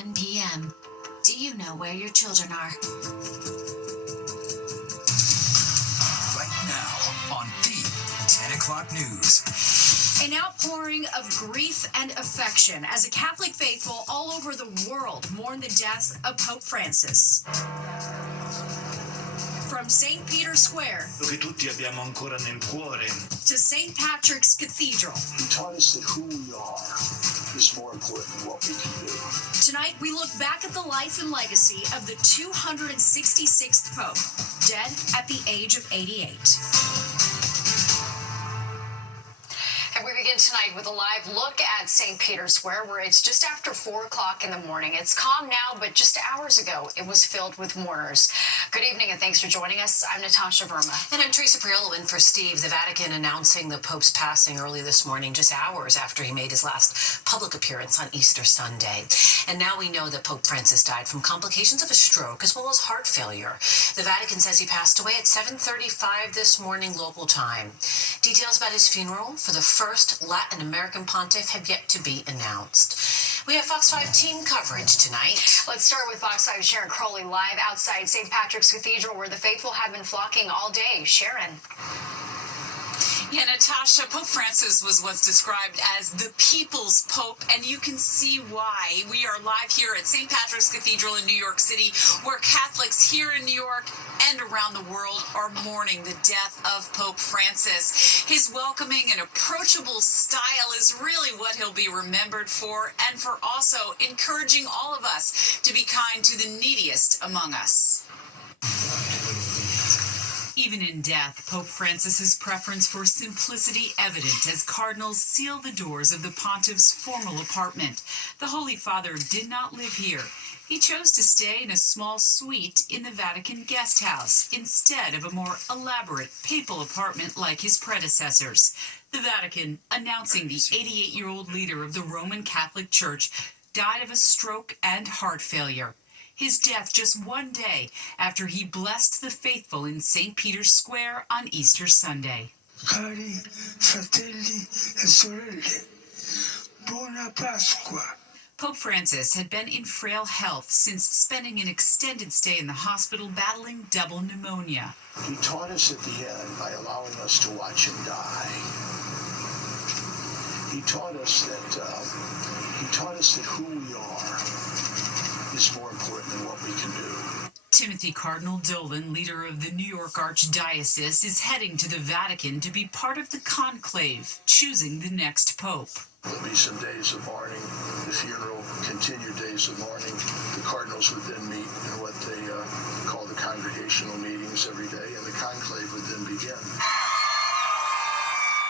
10 p.m. Do you know where your children are? Right now on the 10 o'clock news. An outpouring of grief and affection as a Catholic faithful all over the world mourn the death of Pope Francis. From St. Peter's Square che tutti abbiamo ancora nel cuore, to St. Patrick's Cathedral. He taught us that who we are is more important than what we can do. Tonight, we look back at the life and legacy of the 266th Pope, dead at the age of 88. And we begin tonight with a live look at St. Peter's Square, where it's just after 4 o'clock in the morning. It's calm now, but just hours ago, it was filled with mourners. Good evening, and thanks for joining us. I'm Natasha Verma. And I'm Teresa Priolo in for Steve. The Vatican announcing the Pope's passing early this morning, just hours after he made his last public appearance on Easter Sunday. And now we know that Pope Francis died from complications of a stroke as well as heart failure. The Vatican says he passed away at 7:35 this morning local time. Details about his funeral for the first Latin American pontiff have yet to be announced. We have Fox 5 team coverage tonight. Let's start with Fox 5's Sharon Crowley live outside St. Patrick's Cathedral, where the faithful have been flocking all day. Sharon. Yeah, Natasha, Pope Francis was what's described as the people's pope, and you can see why. We are live here at St. Patrick's Cathedral in New York City, where Catholics here in New York and around the world are mourning the death of Pope Francis. His welcoming and approachable style is really what he'll be remembered for, and for also encouraging all of us to be kind to the neediest among us. Even in death, Pope Francis's preference for simplicity evident as cardinals seal the doors of the pontiff's formal apartment. The Holy Father did not live here. He chose to stay in a small suite in the Vatican guest house instead of a more elaborate papal apartment like his predecessors. The Vatican announcing the 88-year-old leader of the Roman Catholic Church died of a stroke and heart failure. His death just one day after he blessed the faithful in St. Peter's Square on Easter Sunday. Cari fratelli e sorelle, buona Pasqua. Pope Francis had been in frail health since spending an extended stay in the hospital battling double pneumonia. He taught us at the end by allowing us to watch him die. He taught us that who we are is more important than what we can do. Timothy Cardinal Dolan, leader of the New York Archdiocese, is heading to the Vatican to be part of the conclave, choosing the next pope. There'll be some days of mourning, the funeral, continued days of mourning. The cardinals would then meet in what they call the congregational meetings every day, and the conclave would then begin.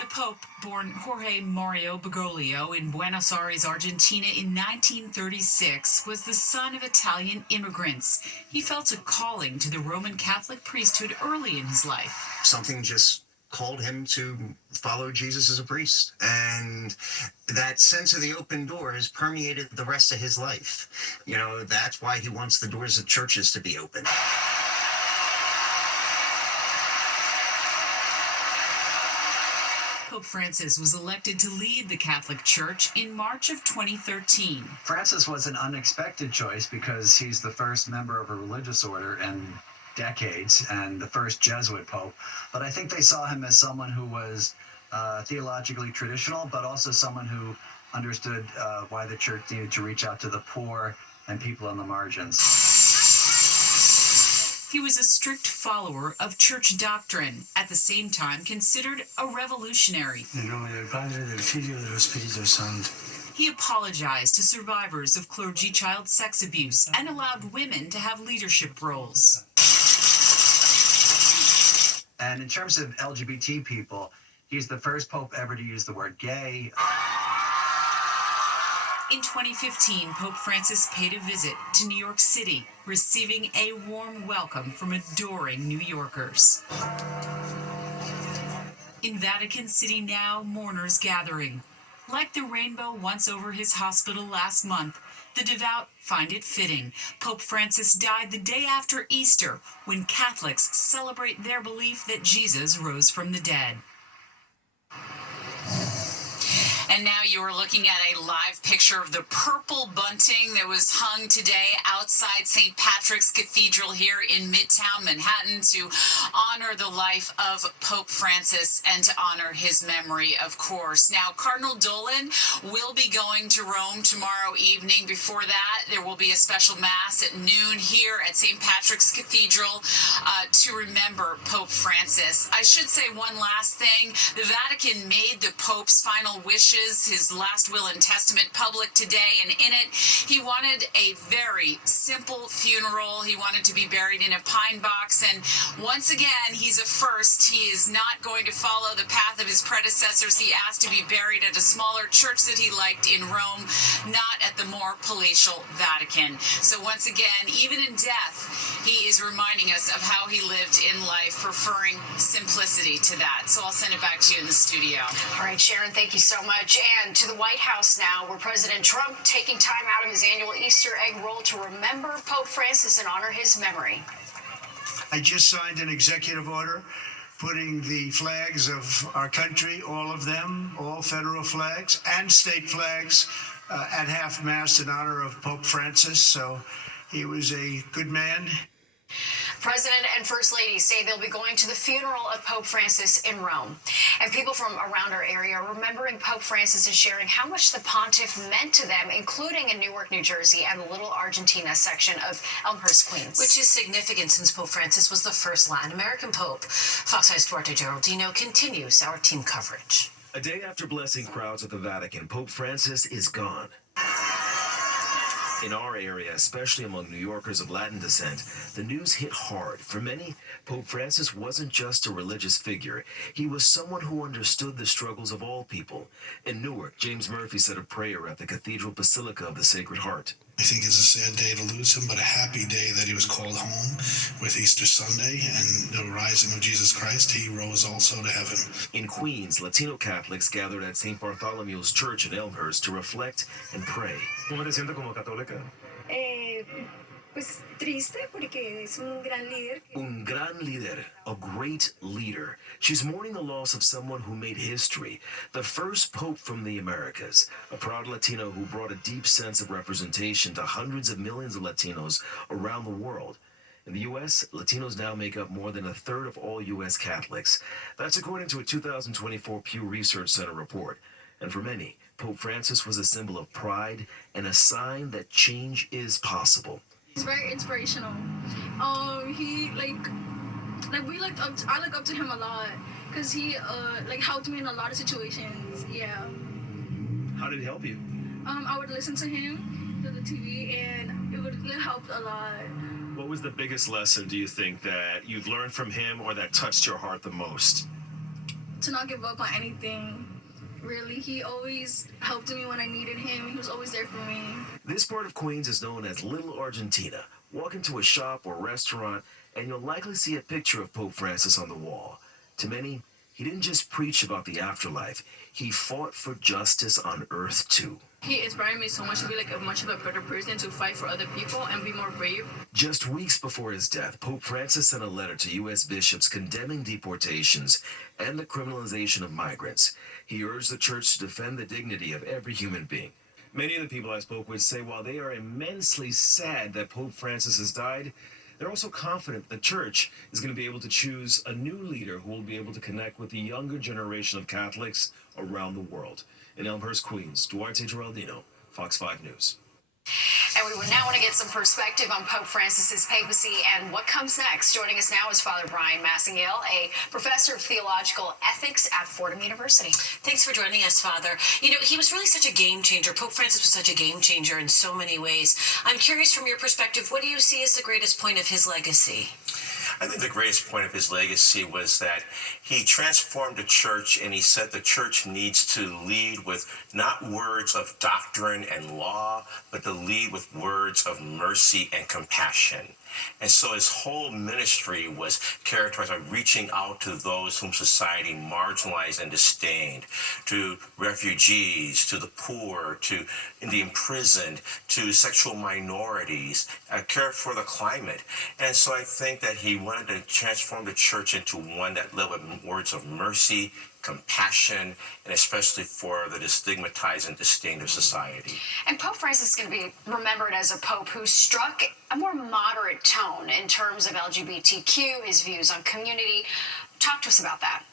The Pope, born Jorge Mario Bergoglio in Buenos Aires, Argentina in 1936, was the son of Italian immigrants. He felt a calling to the Roman Catholic priesthood early in his life. Something just called him to follow Jesus as a priest. And that sense of the open door has permeated the rest of his life. You know, that's why he wants the doors of churches to be open. Pope Francis was elected to lead the Catholic Church in March of 2013. Francis was an unexpected choice because he's the first member of a religious order in decades and the first Jesuit pope. But I think they saw him as someone who was theologically traditional, but also someone who understood why the church needed to reach out to the poor and people on the margins. He was a strict follower of church doctrine, at the same time considered a revolutionary. Nel nome del Padre, del Figlio e dello Spirito Santo. He apologized to survivors of clergy child sex abuse and allowed women to have leadership roles. And in terms of LGBT people, he's the first pope ever to use the word gay. In 2015, Pope Francis paid a visit to New York City, receiving a warm welcome from adoring New Yorkers. In Vatican City now, mourners gathering. Like the rainbow once over his hospital last month, the devout find it fitting. Pope Francis died the day after Easter, when Catholics celebrate their belief that Jesus rose from the dead. And now you are looking at a live picture of the purple bunting that was hung today outside St. Patrick's Cathedral here in Midtown Manhattan to honor the life of Pope Francis and to honor his memory, of course. Now, Cardinal Dolan will be going to Rome tomorrow evening. Before that, there will be a special mass at noon here at St. Patrick's Cathedral to remember Pope Francis. I should say one last thing. The Vatican made the Pope's final wishes, his last will and testament, public today, and in it, he wanted a very simple funeral. He wanted to be buried in a pine box, and once again, he's a first. He is not going to follow the path of his predecessors. He asked to be buried at a smaller church that he liked in Rome, not at the more palatial Vatican. So once again, even in death, he is reminding us of how he lived in life, preferring simplicity to that. So I'll send it back to you in the studio. All right, Sharon, thank you so much. And to the White House now, where President Trump taking time out of his annual Easter egg roll to remember Pope Francis and honor his memory. I just signed an executive order putting the flags of our country, all of them, all federal flags and state flags, at half-mast in honor of Pope Francis. So he was a good man. President and First Lady say they'll be going to the funeral of Pope Francis in Rome. And people from around our area are remembering Pope Francis and sharing how much the pontiff meant to them, including in Newark, New Jersey, and the Little Argentina section of Elmhurst, Queens. Which is significant since Pope Francis was the first Latin American Pope. Fox Eye's Duarte Geraldino continues our team coverage. A day after blessing crowds at the Vatican, Pope Francis is gone. In our area, especially among New Yorkers of Latin descent, the news hit hard. For many, Pope Francis wasn't just a religious figure. He was someone who understood the struggles of all people. In Newark, James Murphy said a prayer at the Cathedral Basilica of the Sacred Heart. I think it's a sad day to lose him, but a happy day that he was called home with Easter Sunday and the rising of Jesus Christ. He rose also to heaven. In Queens, Latino Catholics gathered at St. Bartholomew's Church in Elmhurst to reflect and pray. ¿Cómo te sientes como católica? Pues triste porque es un gran líder. Un gran líder, a great leader. She's mourning the loss of someone who made history, the first pope from the Americas, a proud Latino who brought a deep sense of representation to hundreds of millions of Latinos around the world. In the U.S., Latinos now make up more than a third of all U.S. Catholics. That's according to a 2024 Pew Research Center report. And for many, Pope Francis was a symbol of pride and a sign that change is possible. He's very inspirational. He I look up to him a lot because he helped me in a lot of situations. Yeah. How did it help you? I would listen to him through the TV, and it helped a lot. What was the biggest lesson, do you think, that you've learned from him or that touched your heart the most? To not give up on anything. Really, he always helped me when I needed him. He was always there for me. This part of Queens is known as Little Argentina. Walk into a shop or restaurant, and you'll likely see a picture of Pope Francis on the wall. To many, he didn't just preach about the afterlife. He fought for justice on earth, too. He inspired me so much to be much of a better person, to fight for other people and be more brave. Just weeks before his death, Pope Francis sent a letter to U.S. bishops condemning deportations and the criminalization of migrants. He urged the church to defend the dignity of every human being. Many of the people I spoke with say while they are immensely sad that Pope Francis has died, they're also confident the church is going to be able to choose a new leader who will be able to connect with the younger generation of Catholics around the world. In Elmhurst, Queens, Duarte Geraldino, Fox 5 News. And we would now want to get some perspective on Pope Francis's papacy and what comes next. Joining us now is Father Brian Massengill, a professor of theological ethics at Fordham University. Thanks for joining us, Father. You know, he was really such a game changer. Pope Francis was such a game changer in so many ways. I'm curious, from your perspective, what do you see as the greatest point of his legacy? I think the greatest point of his legacy was that he transformed the church, and he said the church needs to lead with not words of doctrine and law, but to lead with words of mercy and compassion. And so his whole ministry was characterized by reaching out to those whom society marginalized and disdained, to refugees, to the poor, to the imprisoned, to sexual minorities, care for the climate. And so I think that he wanted to transform the church into one that led with words of mercy compassion, and especially for the destigmatized and disdained of society. And Pope Francis is going to be remembered as a pope who struck a more moderate tone in terms of LGBTQ, his views on community. Talk to us about that.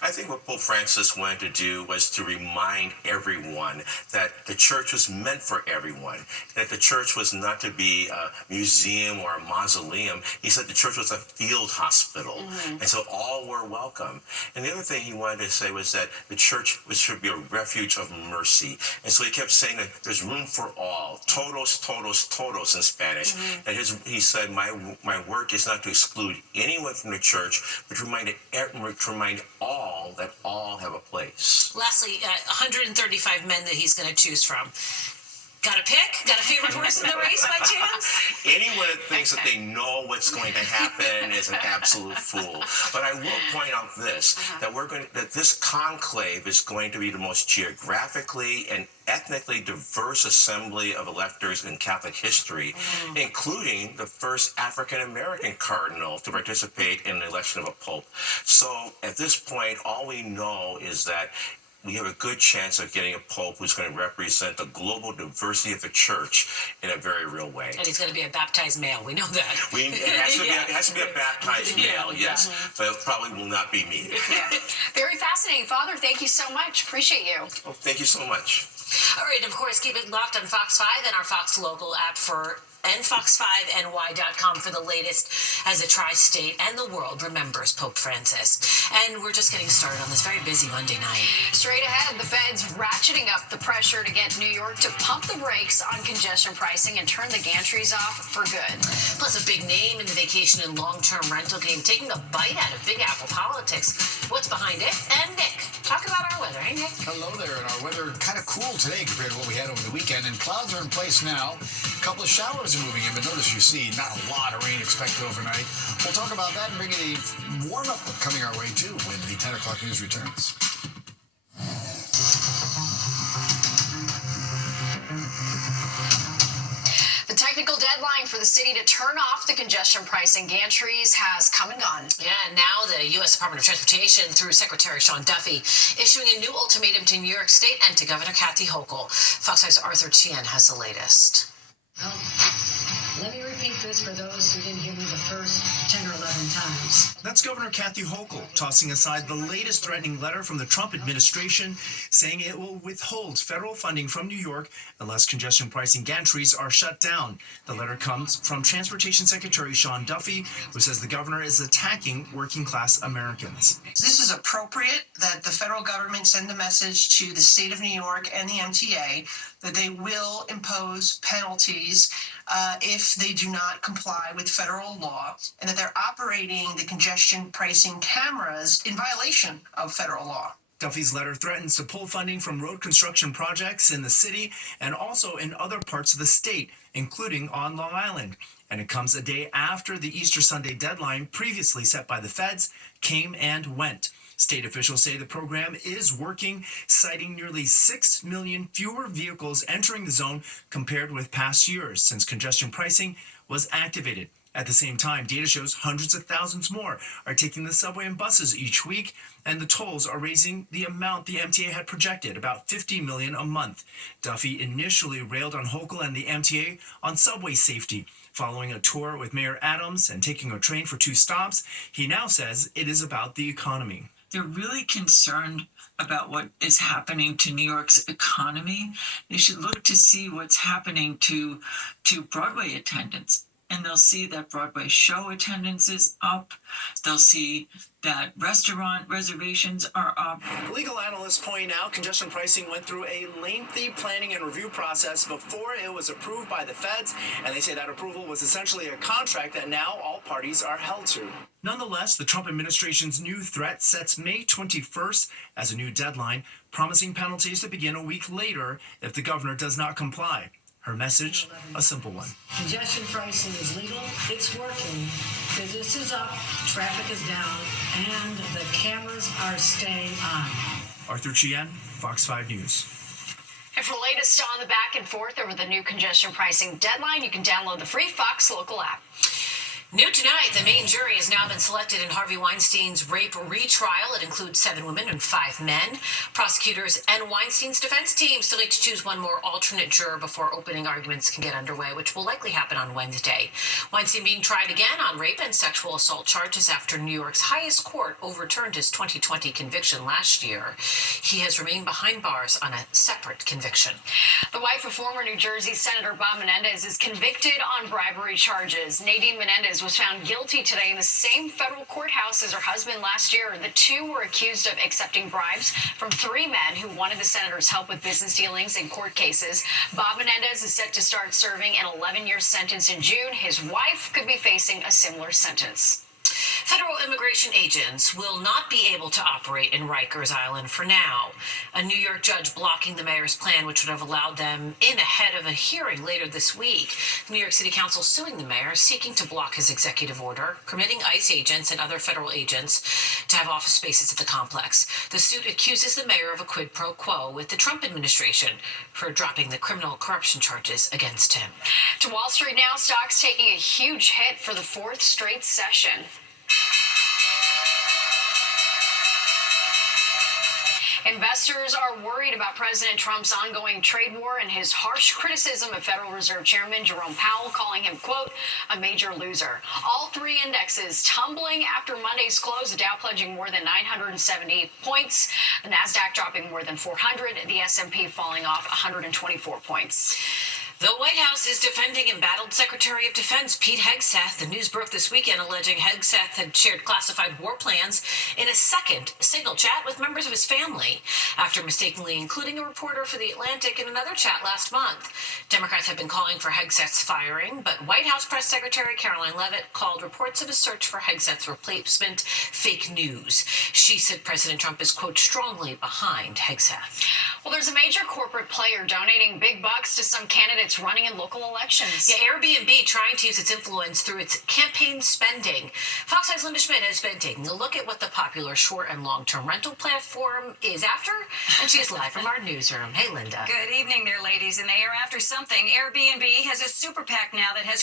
I think what Pope Francis wanted to do was to remind everyone that the church was meant for everyone, that the church was not to be a museum or a mausoleum. He said the church was a field hospital, and so all were welcome. And the other thing he wanted to say was that the church should be a refuge of mercy. And so he kept saying that there's room for all, todos, todos, todos in Spanish. And he said, my work is not to exclude anyone from the church, but to remind all that all have a place. Lastly, 135 men that he's going to choose from. Got a pick? Got a favorite horse in the race by chance? Anyone that thinks that they know what's going to happen is an absolute fool. But I will point out this, that this conclave is going to be the most geographically and ethnically diverse assembly of electors in Catholic history, including the first African-American cardinal to participate in the election of a pope. So at this point, all we know is that we have a good chance of getting a pope who's going to represent the global diversity of the church in a very real way. And he's going to be a baptized male. We know that. It has to be a baptized male, yes. But it probably will not be me. Very fascinating. Father, thank you so much. Appreciate you. Oh, thank you so much. All right, of course, keep it locked on Fox 5 and our Fox Local app and fox5ny.com for the latest as the tri-state and the world remembers Pope Francis. And we're just getting started on this very busy Monday night. Straight ahead, the Fed's ratcheting up the pressure to get New York to pump the brakes on congestion pricing and turn the gantries off for good. Plus, a big name in the vacation and long-term rental game taking a bite out of Big Apple politics. What's behind it? And Nick, talk about our weather, hey Nick? Hello there, and our weather kind of cool today compared to what we had over the weekend, and clouds are in place now. A couple of showers are moving in, but notice you see not a lot of rain expected overnight. We'll talk about that and bring you a warm-up coming our way too when the 10 o'clock news returns. The technical deadline for the city to turn off the congestion pricing gantries has come and gone. Yeah, and now the U.S. Department of Transportation, through Secretary Sean Duffy, issuing a new ultimatum to New York State and to Governor Kathy Hochul. Fox 5's Arthur Chien has the latest. Well, let me repeat this for those who didn't hear me the first 10 or 11 times. That's Governor Kathy Hochul tossing aside the latest threatening letter from the Trump administration saying it will withhold federal funding from New York unless congestion pricing gantries are shut down. The letter comes from Transportation Secretary Sean Duffy, who says the governor is attacking working-class Americans. This is appropriate that the federal government send a message to the state of New York and the MTA that they will impose penalties if they do not comply with federal law, and that they're operating the congestion pricing cameras in violation of federal law. Duffy's letter threatens to pull funding from road construction projects in the city and also in other parts of the state, including on Long Island. And it comes a day after the Easter Sunday deadline previously set by the feds came and went. State officials say the program is working, citing nearly 6 million fewer vehicles entering the zone compared with past years since congestion pricing was activated. At the same time, data shows hundreds of thousands more are taking the subway and buses each week, and the tolls are raising the amount the MTA had projected, about $50 million a month. Duffy initially railed on Hochul and the MTA on subway safety. Following a tour with Mayor Adams and taking a train for 2 stops, he now says it is about the economy. They're really concerned about what is happening to New York's economy. They should look to see what's happening to Broadway attendance. And they'll see that Broadway show attendance is up. They'll see that restaurant reservations are up. Legal analysts point out congestion pricing went through a lengthy planning and review process before it was approved by the feds, and they say that approval was essentially a contract that now all parties are held to. Nonetheless, the Trump administration's new threat sets May 21st as a new deadline, promising penalties to begin a week later if the governor does not comply. Her message, a simple one. Congestion pricing is legal, it's working, business is up, traffic is down, and the cameras are staying on. Arthur Chien, Fox 5 News. And for the latest on the back and forth over the new congestion pricing deadline, you can download the free Fox Local app. New tonight, the main jury has now been selected in Harvey Weinstein's rape retrial. It includes 7 women and 5 men. Prosecutors and Weinstein's defense team still need to choose one more alternate juror before opening arguments can get underway, which will likely happen on Wednesday. Weinstein being tried again on rape and sexual assault charges after New York's highest court overturned his 2020 conviction last year. He has remained behind bars on a separate conviction. The wife of former New Jersey Senator Bob Menendez is convicted on bribery charges. Nadine Menendez was found guilty today in the same federal courthouse as her husband last year. The two were accused of accepting bribes from 3 men who wanted the senator's help with business dealings and court cases. Bob Menendez is set to start serving an 11-year sentence in June. His wife could be facing a similar sentence. Federal immigration agents will not be able to operate in Rikers Island for now. A New York judge blocking the mayor's plan, which would have allowed them in ahead of a hearing later this week. New York City Council suing the mayor, seeking to block his executive order, permitting ICE agents and other federal agents to have office spaces at the complex. The suit accuses the mayor of a quid pro quo with the Trump administration for dropping the criminal corruption charges against him. To Wall Street now, stocks taking a huge hit for the 4th straight session. Investors are worried about President Trump's ongoing trade war and his harsh criticism of Federal Reserve Chairman Jerome Powell, calling him, quote, a major loser. All 3 indexes tumbling after Monday's close, the Dow plunging more than 970 points, the Nasdaq dropping more than 400, the S&P falling off 124 points. The White House is defending embattled Secretary of Defense Pete Hegseth. The news broke this weekend alleging Hegseth had shared classified war plans in a second signal chat with members of his family after mistakenly including a reporter for The Atlantic in another chat last month. Democrats have been calling for Hegseth's firing, but White House Press Secretary Caroline Leavitt called reports of a search for Hegseth's replacement fake news. She said President Trump is, quote, strongly behind Hegseth. Well, there's a major corporate player donating big bucks to some candidates running in local elections. Yeah, Airbnb trying to use its influence through its campaign spending. Fox 5's Linda Schmidt has been taking a look at what the popular short and long-term rental platform is after, and she's live from our newsroom. Hey, Linda. Good evening there, ladies, and they are after something. Airbnb has a super PAC now that has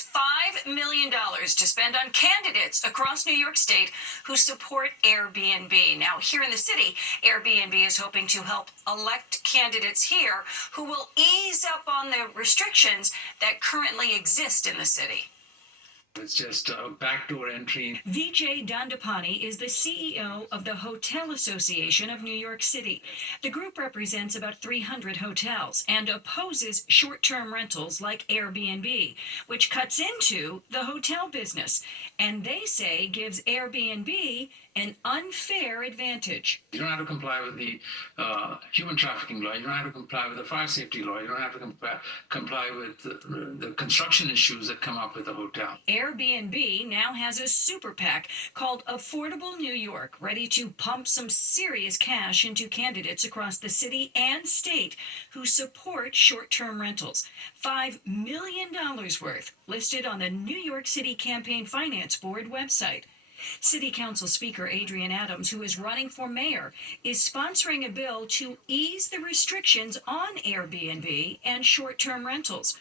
$5 million to spend on candidates across New York State who support Airbnb. Now, here in the city, Airbnb is hoping to help elect candidates here who will ease up on the restrictions that currently exist in the city. It's just a backdoor entry. Vijay Dandapani is the CEO of the Hotel Association of New York City. The group represents about 300 hotels and opposes short-term rentals like Airbnb, which cuts into the hotel business, and they say gives Airbnb an unfair advantage. You don't have to comply with the human trafficking law. You don't have to comply with the fire safety law. You don't have to comply with the construction issues that come up with a hotel. Airbnb now has a super PAC called Affordable New York, ready to pump some serious cash into candidates across the city and state who support short-term rentals. $5 million worth, listed on the New York City Campaign Finance Board website. City Council Speaker Adrienne Adams, who is running for mayor, is sponsoring a bill to ease the restrictions on Airbnb and short-term rentals.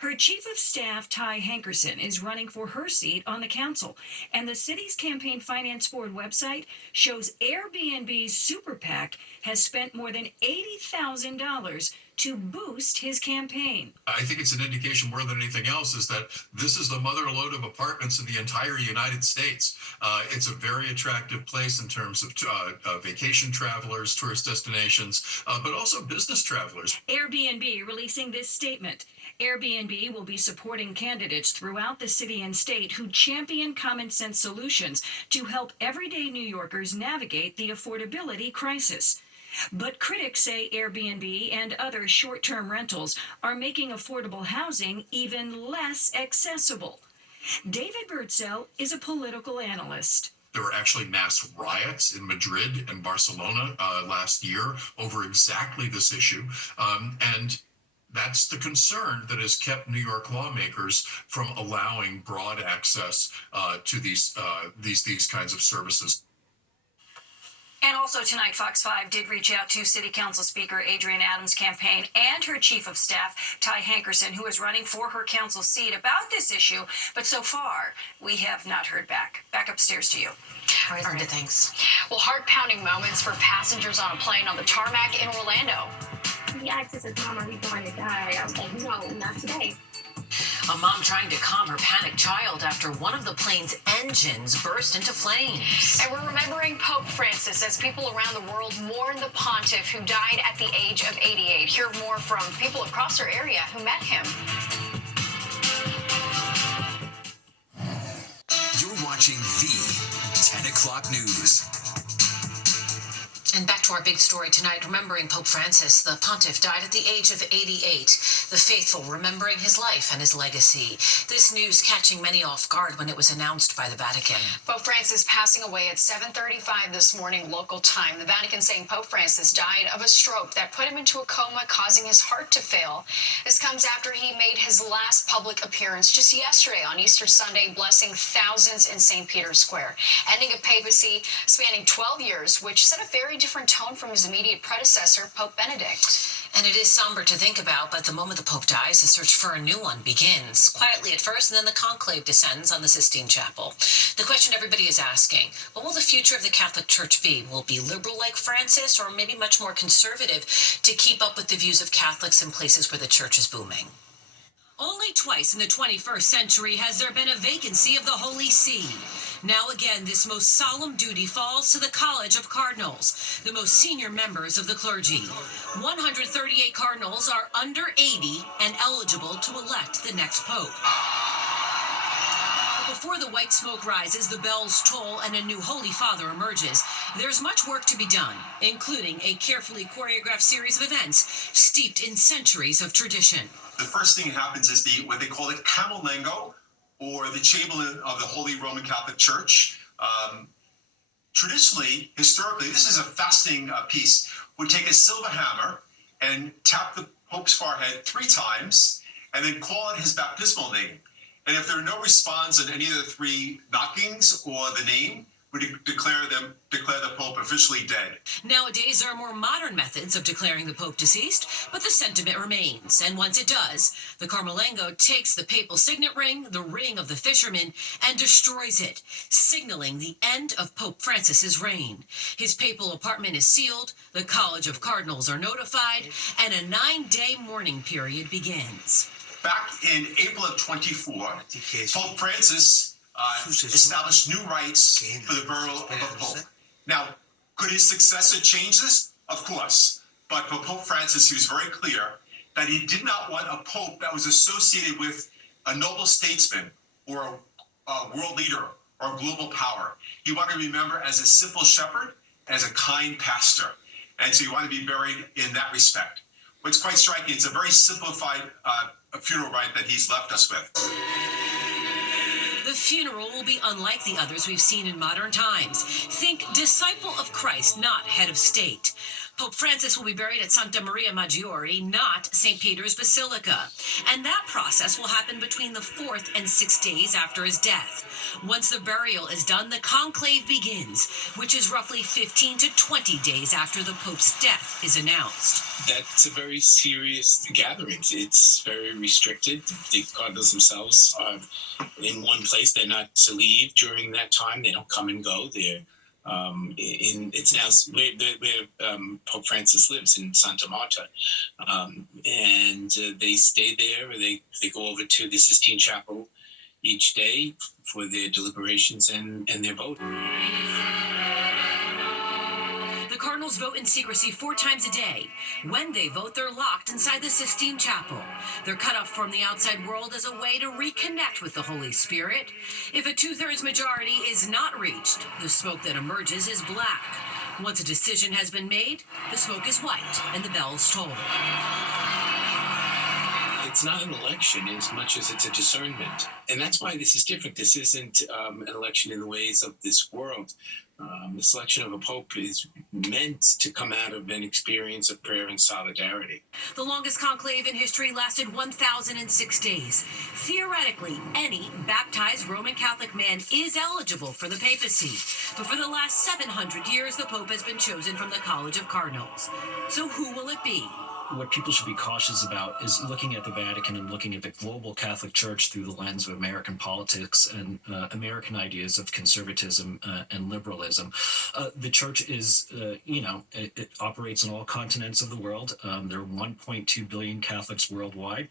Her chief of staff, Ty Hankerson, is running for her seat on the council, and the city's Campaign Finance Board website shows Airbnb's super PAC has spent more than $80,000 to boost his campaign. I think it's an indication more than anything else is that this is the mother lode of apartments in the entire United States. It's a very attractive place in terms of vacation travelers, tourist destinations, but also business travelers. Airbnb releasing this statement. Airbnb will be supporting candidates throughout the city and state who champion common sense solutions to help everyday New Yorkers navigate the affordability crisis. But critics say Airbnb and other short-term rentals are making affordable housing even less accessible. David Birdsell is a political analyst. There were actually mass riots in Madrid and Barcelona last year over exactly this issue. And that's the concern that has kept New York lawmakers from allowing broad access to these kinds of services. And also tonight, Fox 5 did reach out to City Council Speaker Adrienne Adams' campaign and her Chief of Staff, Ty Hankerson, who is running for her council seat about this issue. But so far, we have not heard back. Back upstairs to you. All right, Brenda, thanks. Well, heart-pounding moments for passengers on a plane on the tarmac in Orlando. He asked us, Mom, are we going to die? I was like, no, not today. A mom trying to calm her panicked child after one of the plane's engines burst into flames. And we're remembering Pope Francis as people around the world mourn the pontiff who died at the age of 88. Hear more from people across our area who met him. You're watching the 10 o'clock news. And back to our big story tonight, remembering Pope Francis. The pontiff died at the age of 88. The faithful remembering his life and his legacy. This news catching many off guard when it was announced by the Vatican. Pope Francis passing away at 7:35 this morning local time. The Vatican saying Pope Francis died of a stroke that put him into a coma, causing his heart to fail. This comes after he made his last public appearance just yesterday on Easter Sunday, blessing thousands in St. Peter's Square, ending a papacy spanning 12 years, which set a very different tone from his immediate predecessor, Pope Benedict. And it is somber to think about, but the moment the Pope dies, the search for a new one begins. Quietly at first, and then the conclave descends on the Sistine Chapel. The question everybody is asking, what will the future of the Catholic Church be? Will it be liberal like Francis, or maybe much more conservative to keep up with the views of Catholics in places where the Church is booming? Only twice in the 21st century has there been a vacancy of the Holy See. Now again, this most solemn duty falls to the College of Cardinals, the most senior members of the clergy. 138 cardinals are under 80 and eligible to elect the next pope. Before the white smoke rises, the bells toll, and a new Holy Father emerges. There's much work to be done, including a carefully choreographed series of events steeped in centuries of tradition. The first thing that happens is what they call it Camerlengo, or the Chamberlain of the Holy Roman Catholic Church. Traditionally, historically, this is a fascinating piece, would take a silver hammer and tap the Pope's forehead 3 times, and then call out his baptismal name. And if there are no response on any of the 3 knockings or the name, would declare the Pope officially dead. Nowadays, there are more modern methods of declaring the Pope deceased, but the sentiment remains. And once it does, the Camerlengo takes the papal signet ring, the ring of the fisherman, and destroys it, signaling the end of Pope Francis's reign. His papal apartment is sealed, the College of Cardinals are notified, and a 9-day mourning period begins. Back in April of 24, Pope Francis established new rights for the burial of a pope. Now, could his successor change this? Of course. But for Pope Francis, he was very clear that he did not want a pope that was associated with a noble statesman or a world leader or a global power. He wanted to be remembered as a simple shepherd, as a kind pastor. And so he wanted to be buried in that respect. What's quite striking, it's a very simplified funeral rite that he's left us with. The funeral will be unlike the others we've seen in modern times. Think disciple of Christ, not head of state. Pope Francis will be buried at Santa Maria Maggiore, not St. Peter's Basilica. And that process will happen between the 4th and 6th days after his death. Once the burial is done, the conclave begins, which is roughly 15 to 20 days after the Pope's death is announced. That's a very serious gathering. It's very restricted. The cardinals themselves are in one place. They're not to leave during that time. They don't come and go. They're it's now where Pope Francis lives, in Santa Marta, and they stay there. They go over to the Sistine Chapel each day for their deliberations and their vote. The cardinals vote in secrecy 4 times a day. When they vote, they're locked inside the Sistine Chapel. They're cut off from the outside world as a way to reconnect with the Holy Spirit. If a 2/3 majority is not reached, the smoke that emerges is black. Once a decision has been made, the smoke is white and the bells toll. It's it's not an election as much as it's a discernment. And that's why this is different. This isn't an election in the ways of this world. The selection of a pope is meant to come out of an experience of prayer and solidarity. The longest conclave in history lasted 1,006 days. Theoretically, any baptized Roman Catholic man is eligible for the papacy. But for the last 700 years, the Pope has been chosen from the College of Cardinals. So who will it be? What people should be cautious about is looking at the Vatican and looking at the global Catholic Church through the lens of American politics and American ideas of conservatism and liberalism. The Church is, it operates on all continents of the world. There are 1.2 billion Catholics worldwide.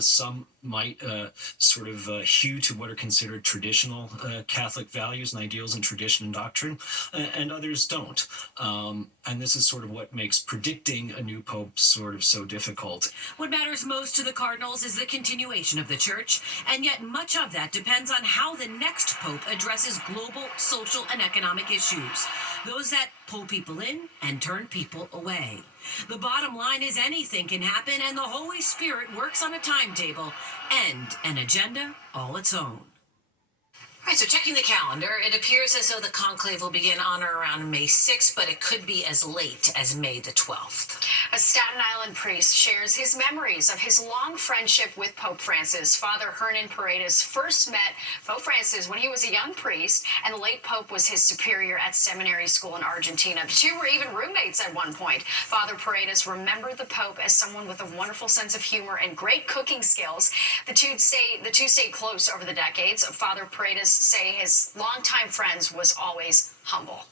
Some might hew to what are considered traditional Catholic values and ideals and tradition and doctrine, and others don't. And this is sort of what makes predicting a new pope sort of so difficult. What matters most to the cardinals is the continuation of the Church, and yet much of that depends on how the next pope addresses global, social, and economic issues, those that pull people in and turn people away. The bottom line is anything can happen, and the Holy Spirit works on a timetable and an agenda all its own. All right, so checking the calendar, it appears as though the conclave will begin on or around May 6th, but it could be as late as May the 12th. A Staten Island priest shares his memories of his long friendship with Pope Francis. Father Hernan Paredes first met Pope Francis when he was a young priest, and the late Pope was his superior at seminary school in Argentina. The two were even roommates at one point. Father Paredes remembered the Pope as someone with a wonderful sense of humor and great cooking skills. The two stayed close over the decades. Father Paredes say his longtime friends was always humble.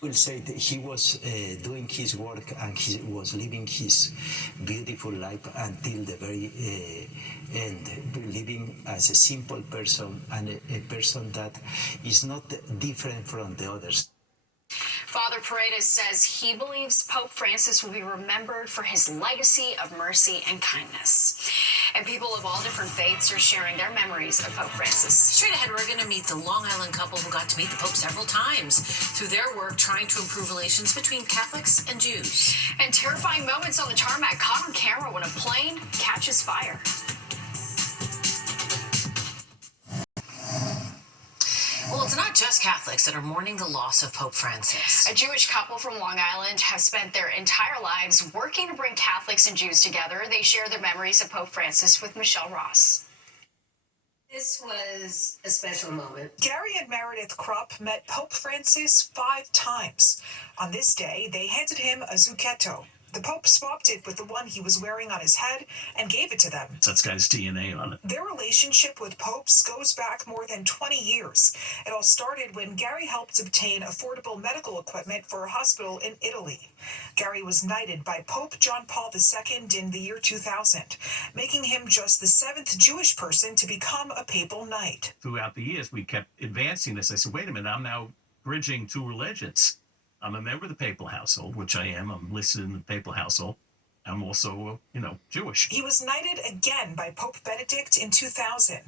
I will say that he was doing his work and he was living his beautiful life until the very end, living as a simple person and a person that is not different from the others. Father Paredes says he believes Pope Francis will be remembered for his legacy of mercy and kindness. And people of all different faiths are sharing their memories of Pope Francis. Straight ahead, we're going to meet the Long Island couple who got to meet the Pope several times through their work trying to improve relations between Catholics and Jews. And terrifying moments on the tarmac caught on camera when a plane catches fire. Well, it's not just Catholics that are mourning the loss of Pope Francis. A Jewish couple from Long Island have spent their entire lives working to bring Catholics and Jews together. They share their memories of Pope Francis with Michelle Ross. This was a special moment. Gary and Meredith Krupp met Pope Francis 5 times. On this day, they handed him a zucchetto. The Pope swapped it with the one he was wearing on his head and gave it to them. That's got his DNA on it. Their relationship with popes goes back more than 20 years. It all started when Gary helped obtain affordable medical equipment for a hospital in Italy. Gary was knighted by Pope John Paul II in the year 2000, making him just the 7th Jewish person to become a papal knight. Throughout the years, we kept advancing this. I said, wait a minute, I'm now bridging 2 religions. I'm a member of the papal household, which I am. I'm listed in the papal household. I'm also, Jewish. He was knighted again by Pope Benedict in 2000.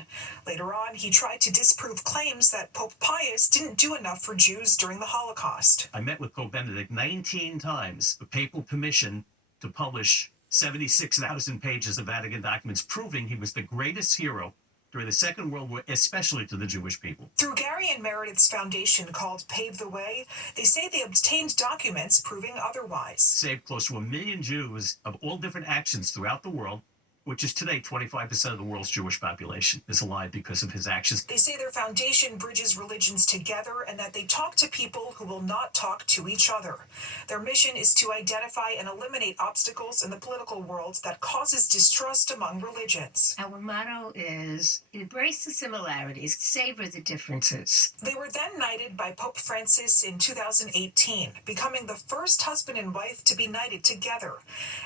Later on, he tried to disprove claims that Pope Pius didn't do enough for Jews during the Holocaust. I met with Pope Benedict 19 times for papal permission to publish 76,000 pages of Vatican documents proving he was the greatest hero during the Second World War, especially to the Jewish people. Through Gary and Meredith's foundation called Pave the Way, they say they obtained documents proving otherwise. Saved close to 1 million Jews of all different actions throughout the world, which is today 25% of the world's Jewish population is alive because of his actions. They say their foundation bridges religions together and that they talk to people who will not talk to each other. Their mission is to identify and eliminate obstacles in the political world that causes distrust among religions. Our motto is embrace the similarities, savor the differences. They were then knighted by Pope Francis in 2018, becoming the first husband and wife to be knighted together,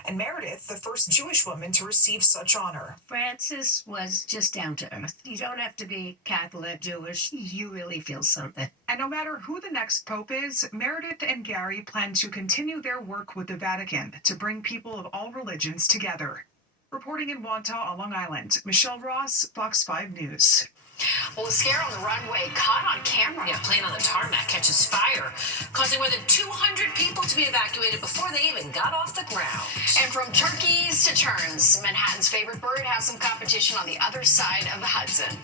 and Meredith, the first Jewish woman to receive such honor. Francis was just down to earth. You don't have to be Catholic, Jewish. You really feel something. And no matter who the next pope is, Meredith and Gary plan to continue their work with the Vatican to bring people of all religions together. Reporting in Wantagh on Long Island, Michelle Ross, Fox 5 News. Well, a scare on the runway caught on camera. Yeah, plane on the tarmac catches fire, causing more than 200 people to be evacuated before they even got off the ground. And from turkeys to terns, Manhattan's favorite bird has some competition on the other side of the Hudson.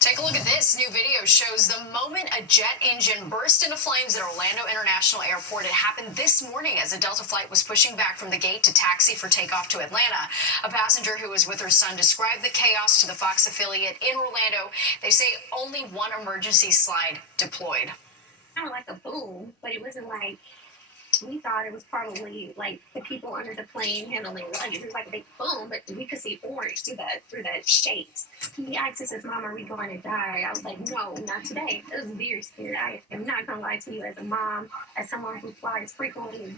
Take a look at this. New video shows the moment a jet engine burst into flames at Orlando International Airport. It happened this morning as a Delta flight was pushing back from the gate to taxi for takeoff to Atlanta. A passenger who was with her son described the chaos to the Fox affiliate in Orlando. They say only one emergency slide deployed. Kind of like a boom, but it wasn't like, we thought it was probably like the people under the plane handling luggage. It was like a big boom, but we could see orange through the shades. He asked us, his mom, are we going to die? I was like, no, not today. It was very scary. I am not going to lie to you as a mom, as someone who flies frequently.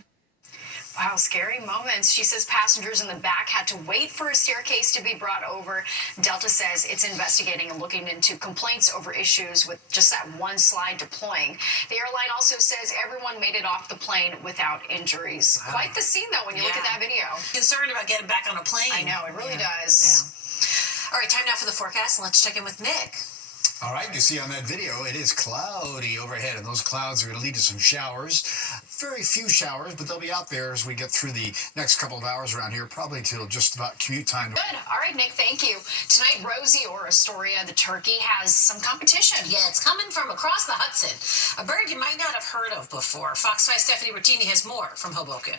Wow, scary moments. She says passengers in the back had to wait for a staircase to be brought over. Delta says it's investigating and looking into complaints over issues with just that one slide deploying. The airline also says everyone made it off the plane without injuries. Wow. Quite the scene, though, when you look at that video. Concerned about getting back on a plane. I know, it really does. Yeah. All right, time now for the forecast, and let's check in with Nick. All right, you see on that video, it is cloudy overhead, and those clouds are going to lead to some showers. Very few showers, but they'll be out there as we get through the next couple of hours around here, probably till just about commute time. Good. All right, Nick, thank you. Tonight, Rosie or Astoria, the turkey, has some competition. Yeah, it's coming from across the Hudson. A bird you might not have heard of before. Fox 5's Stephanie Bertini has more from Hoboken.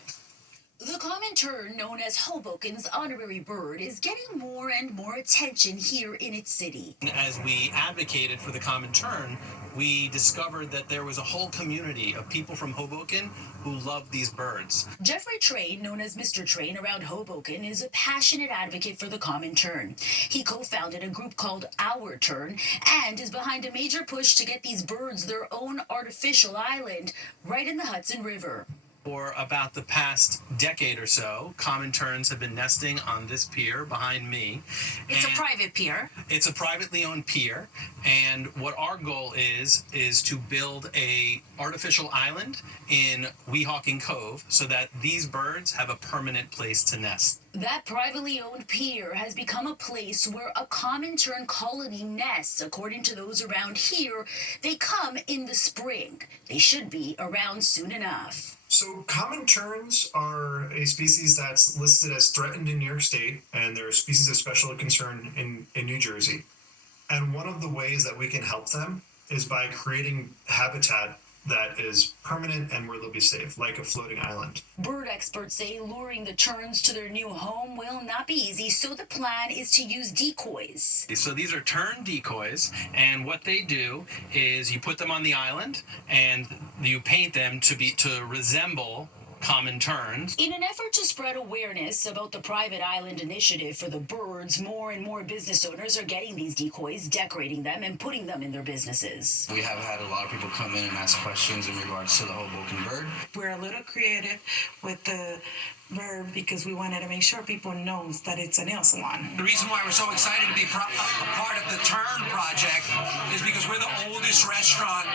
The common tern, known as Hoboken's honorary bird, is getting more and more attention here in its city. As we advocated for the common tern, we discovered that there was a whole community of people from Hoboken who love these birds. Jeffrey Train, known as Mr. Train around Hoboken, is a passionate advocate for the common tern. He co-founded a group called Our Tern and is behind a major push to get these birds their own artificial island right in the Hudson River. For about the past decade or so, common terns have been nesting on this pier behind me. It's a private pier. It's a privately owned pier, and what our goal is to build a artificial island in Weehawken Cove so that these birds have a permanent place to nest. That privately owned pier has become a place where a common tern colony nests. According to those around here, they come in the spring. They should be around soon enough. So common terns are a species that's listed as threatened in New York State, and they're a species of special concern in New Jersey. And one of the ways that we can help them is by creating habitat that is permanent and where they'll be safe, like a floating island. Bird experts say luring the terns to their new home will not be easy, so the plan is to use decoys. So these are tern decoys, and what they do is you put them on the island and you paint them to resemble common terns. In an effort to spread awareness about the private island initiative for the birds, more and more business owners are getting these decoys, decorating them, and putting them in their businesses. We have had a lot of people come in and ask questions in regards to the Hoboken bird. We're a little creative with the bird because we wanted to make sure people know that it's a nail salon. The reason why we're so excited to be a part of the Tern Project is because we're the oldest restaurant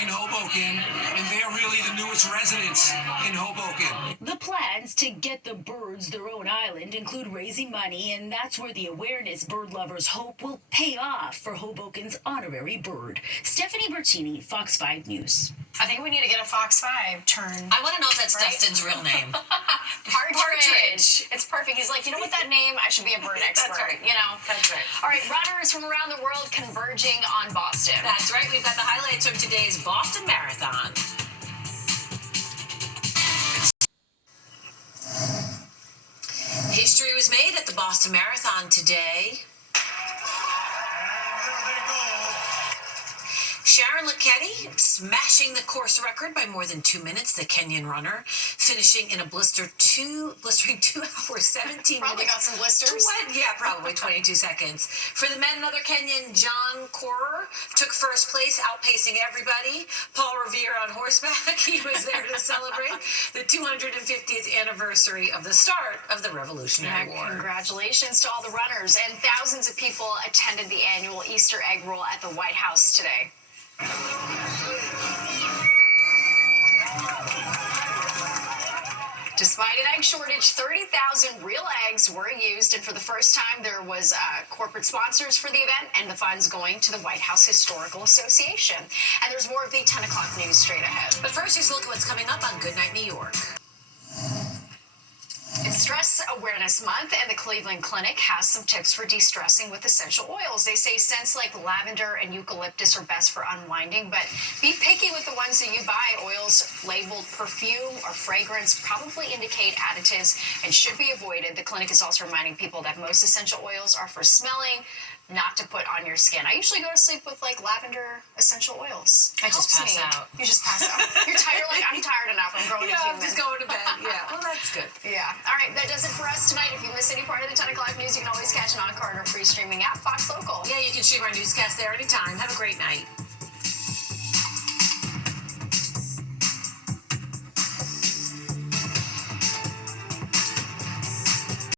in Hoboken, and they're really the newest residents in Hoboken. The plans to get the birds their own island include raising money, and that's where the awareness bird lovers hope will pay off for Hoboken's honorary bird. Stephanie Bertini, Fox 5 News. I think we need to get a Fox 5 tern. I want to know if that's Dustin's real name. Partridge. It's perfect. He's like, you know what, that name? I should be a bird expert. That's right. You know? That's right. All right, runners from around the world converging on Boston. That's right. We've got the highlights from today's Boston Marathon. History was made at the Boston Marathon today. Sharon Lucchetti smashing the course record by more than 2 minutes. The Kenyan runner finishing in a blistering 2 hours, 17 Probably minutes. got some blisters. Yeah, probably 22 seconds. For the men, another Kenyan, John Korer, took first place, outpacing everybody. Paul Revere on horseback. He was there to celebrate the 250th anniversary of the start of the Revolutionary War. Congratulations to all the runners. And thousands of people attended the annual Easter egg roll at the White House today. To Despite an egg shortage, 30,000 real eggs were used, and for the first time, there was corporate sponsors for the event, and the funds going to the White House Historical Association. And there's more of the 10 o'clock news straight ahead. But first, here's a look at what's coming up on Goodnight New York. It's Stress Awareness Month, and the Cleveland Clinic has some tips for de-stressing with essential oils. They say scents like lavender and eucalyptus are best for unwinding, but be picky with the ones that you buy. Oils labeled perfume or fragrance probably indicate additives and should be avoided. The clinic is also reminding people that most essential oils are for smelling, not to put on your skin. I usually go to sleep with like lavender essential oils. I just pass out. You just pass out. You're tired. Like, I'm tired enough. I'm growing a human. I'm just going to bed. Yeah. Well, that's good. Yeah. All right. That does it for us tonight. If you miss any part of the 10 o'clock news, you can always catch an encore on our free streaming app, Fox Local. Yeah, you can stream our newscast there anytime. Have a great night.